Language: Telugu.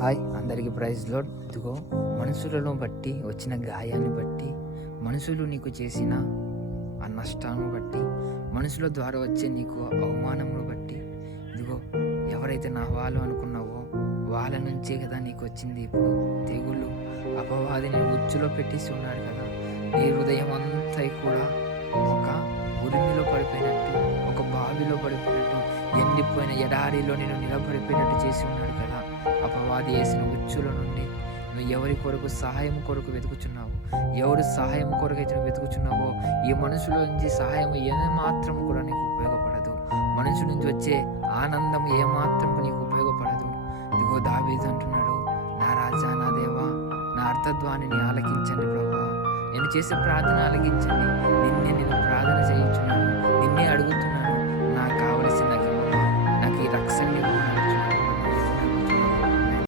హాయ్ అందరికీ ప్రైజ్ లార్డ్. ఇదిగో మనుషులను బట్టి వచ్చిన గాయాన్ని బట్టి, మనుషులు నీకు చేసిన ఆ నష్టాన్ని బట్టి, మనుషుల ద్వారా వచ్చే నీకు అవమానములు బట్టి, ఇదిగో ఎవరైతే నా వాళ్ళు అనుకున్నావో వాళ్ళ నుంచే కదా నీకు వచ్చింది ఇప్పుడు తెగుళ్ళు. అపవాదిని ఉచ్చులో పెట్టేసి ఉన్నాడు కదా. నీ హృదయం అంతా కూడా ఒక ఉరిమిలో పడిపోయినట్టు, ఒక బావిలో పడిపోయినట్టు, ఎండిపోయిన ఎడారిలో నేను నిలబడిపోయినట్టు చేసి ఉన్నాడు కదా. అపవాది వేసిన ఉచ్చుల నుండి నువ్వు ఎవరి కొరకు సహాయం కొరకు వెతుకుచున్నావు, ఎవరు సహాయం కొరకు అయితే నువ్వు వెతుకుచున్నావో ఈ మనుషుల నుంచి సహాయం ఏమాత్రం కూడా నీకు ఉపయోగపడదు. మనుషుల నుంచి వచ్చే ఆనందం ఏమాత్రం నీకు ఉపయోగపడదు. ఇదిగో దావీదు అంటున్నాడు, నా రాజా, నా దేవా, నా అర్థధ్వానిని ఆలకించండి ప్రభువా, నేను చేసే ప్రార్థన ఆలకించండి. నిన్నే నేను ప్రార్థన చేయించున్నాను, నిన్నే అడుగుతున్నాను, నాకు కావలసిన నాకు ఈ రక్షణ